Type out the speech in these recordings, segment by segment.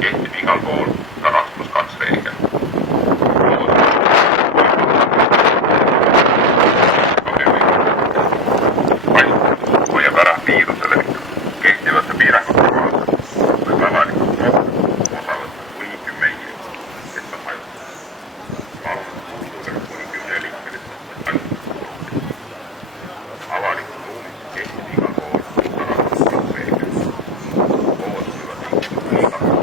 kehtib igal pool ka 2 + 2 reegel. Hajutus hoiab ära viiruse leviku. Kehtivate piirangute kohaselt võib avalikult rohkem osa võtta kuni 10 inimest, kes on hajutatud. Palun suunduge kuni 10-liikmelistesse hajutusgruppi. Avalikus ruumis kehtib igal pool ka 2 + 2 reegel. Koos võivad liikuda kuni 2.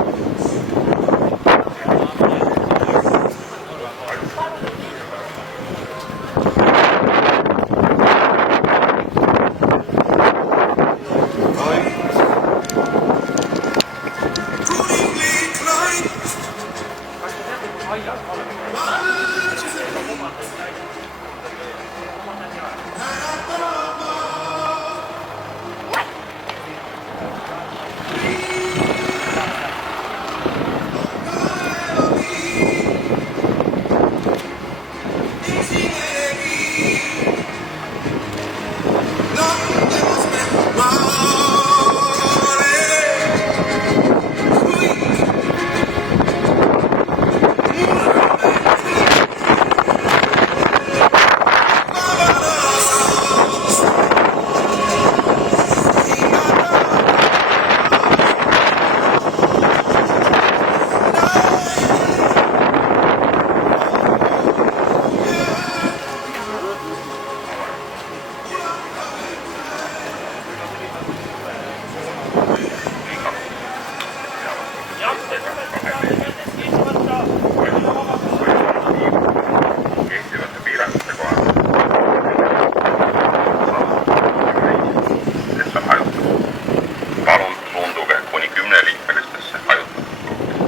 Palun suunduge kuni 10-liikmelistesse hajutusgruppi.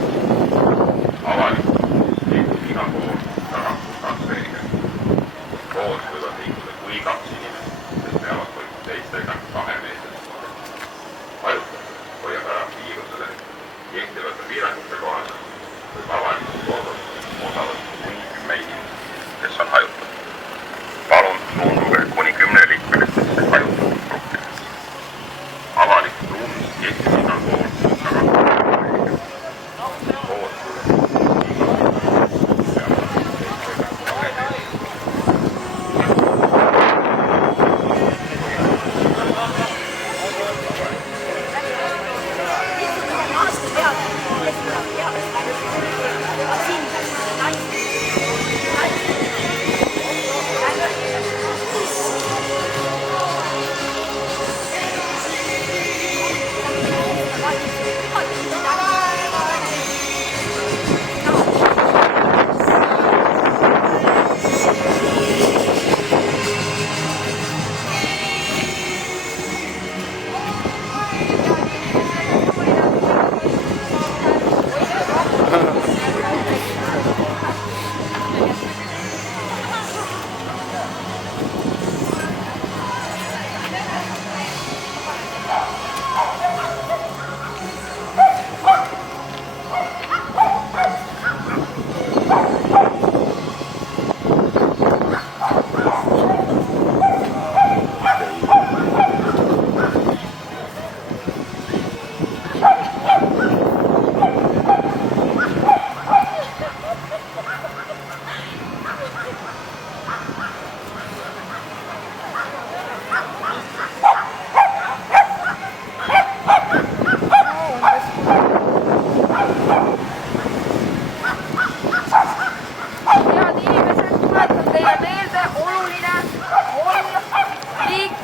Avalikus ruumis kehtib igal pool ka 2 + 2 reegel. Koos võivad liikuda kuni 2 inimest, kes peavad teistega 2 meetrit suhet. Hajutus hoiab ära viiruse leviku. Kehtivate piirangute kohaselt võib avalikus kohas osa võtta kuni 10 inimest, kes on hajutatud. Palun suunduge kuni 10-liikmelistesse hajutusgruppi. Avalikus ruumis kehtib igal pool ka 2 + 2 reegel.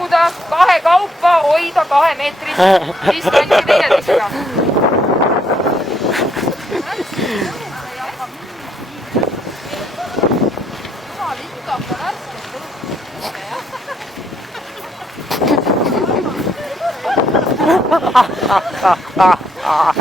Koos kahekaupa hoida 2 meetrit distantsi teineteisega. Ha ha ha ha ha.